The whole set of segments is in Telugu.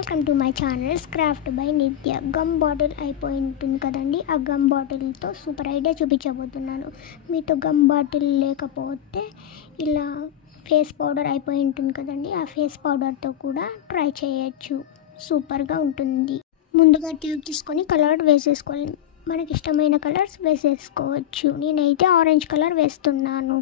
Welcome to my channel craft by నిత్య. గమ్ బాటిల్ అయిపోయి ఉంటుంది కదండి, ఆ గమ్ బాటిల్తో సూపర్ ఐడియా చూపించబోతున్నాను. మీతో గమ్ బాటిల్ లేకపోతే ఇలా ఫేస్ పౌడర్ అయిపోయి ఉంటుంది కదండి, ఆ ఫేస్ పౌడర్తో కూడా ట్రై చేయొచ్చు. సూపర్గా ఉంటుంది. ముందుగా ట్యూబ్ తీసుకొని కలర్ వేసేసుకోవాలి. మనకి ఇష్టమైన కలర్స్ వేసేసుకోవచ్చు. నేనైతే ఆరెంజ్ కలర్ వేస్తున్నాను.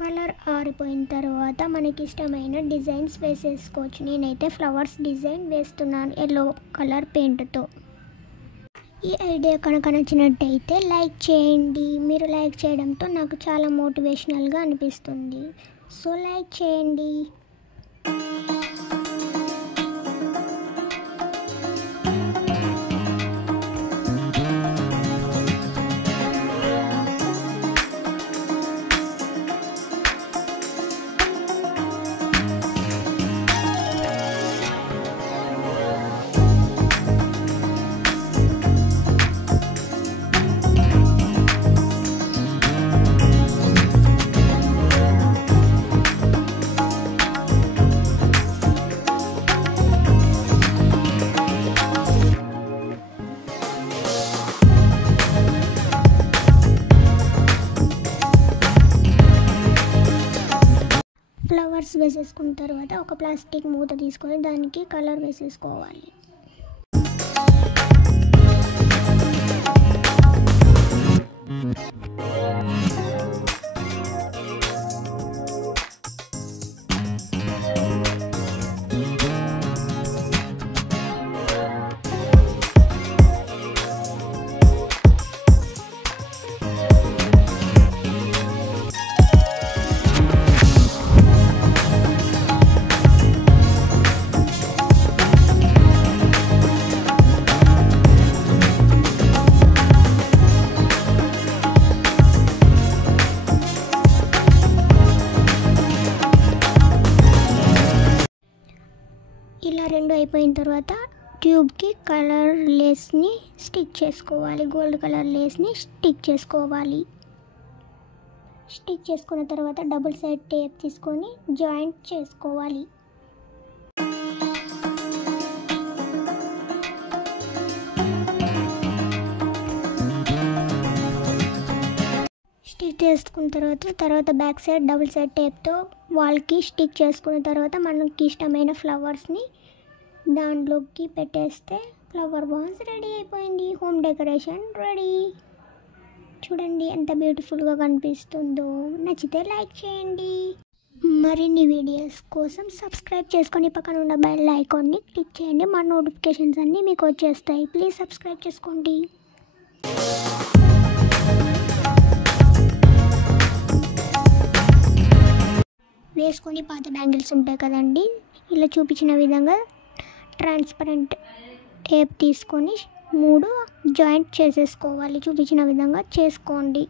కలర్ ఆరిపోయిన తర్వాత మనకి ఇష్టమైన డిజైన్స్ వేసేసుకోవచ్చు. నేనైతే ఫ్లవర్స్ డిజైన్ వేస్తున్నాను ఎల్లో కలర్ పెయింట్తో. ఈ ఐడియా కనుక నచ్చినట్టయితే లైక్ చేయండి. మీరు లైక్ చేయడంతో నాకు చాలా మోటివేషనల్గా అనిపిస్తుంది. సో లైక్ చేయండి. ఫ్లవర్స్ వేసేసుకున్న తర్వాత ఒక ప్లాస్టిక్ మూత తీసుకొని దానికి కలర్ వేసేసుకోవాలి. ఇలా రెండు అయిపోయిన తర్వాత ట్యూబ్కి కలర్ లేస్ని స్టిక్ చేసుకోవాలి. గోల్డ్ కలర్ లేస్ని స్టిక్ చేసుకోవాలి. స్టిక్ చేసుకున్న తర్వాత డబుల్ సైడ్ టేప్ తీసుకొని జాయింట్ చేసుకోవాలి. స్టిక్ చేసుకున్న తర్వాత బ్యాక్ సైడ్ డబుల్ సైడ్ టేప్తో వాల్కి స్టిక్ చేసుకున్న తర్వాత మనకి ఇష్టమైన ఫ్లవర్స్ని దాంట్లోకి పెట్టేస్తే ఫ్లవర్ వాజ్ రెడీ అయిపోయింది. Home decoration ready. చూడండి ఎంత బ్యూటిఫుల్గా కనిపిస్తుందో. నచ్చితే లైక్ చేయండి. మరిన్ని వీడియోస్ కోసం సబ్స్క్రైబ్ చేసుకొని పక్కన ఉన్న బెల్ ఐకాన్ని క్లిక్ చేయండి. మా నోటిఫికేషన్స్ అన్నీ మీకు వచ్చేస్తాయి. ప్లీజ్ సబ్స్క్రైబ్ చేసుకోండి. వేసుకొని పాత బ్యాంగిల్స్ ఉంటాయి కదండి, ఇలా చూపించిన విధంగా ట్రాన్స్పరెంట్ టేప్ తీసుకొని 3 జాయింట్ చేసేసుకోవాలి. చూపించిన విధంగా చేసుకోండి.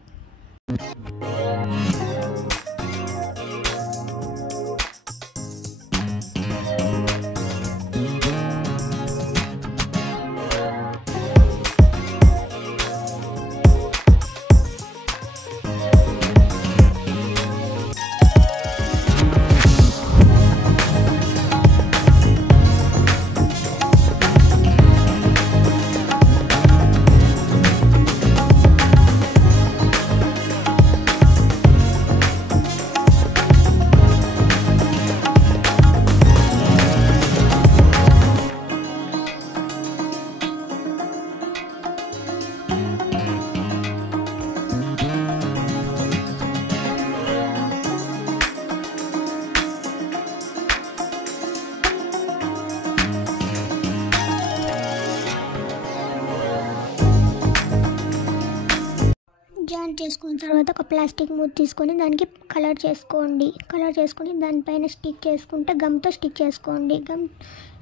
జాయింట్ చేసుకున్న తర్వాత ఒక ప్లాస్టిక్ మూత తీసుకొని దానికి కలర్ చేసుకోండి. కలర్ చేసుకొని దానిపైన స్టిక్ చేసుకుంటే గమ్తో స్టిక్ చేసుకోండి. గమ్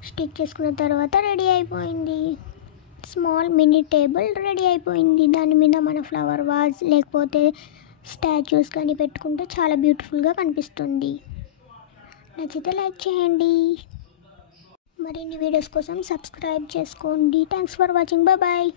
స్టిక్ చేసుకున్న తర్వాత రెడీ అయిపోయింది. స్మాల్ మినీ టేబుల్ రెడీ అయిపోయింది. దాని మీద మన ఫ్లవర్ వాజ్ లేకపోతే స్టాచ్యూస్ కానీ పెట్టుకుంటే చాలా బ్యూటిఫుల్గా కనిపిస్తుంది. నచ్చితే లైక్ చేయండి. మరిన్ని వీడియోస్ కోసం సబ్స్క్రైబ్ చేసుకోండి. Thanks for watching. బాయ్.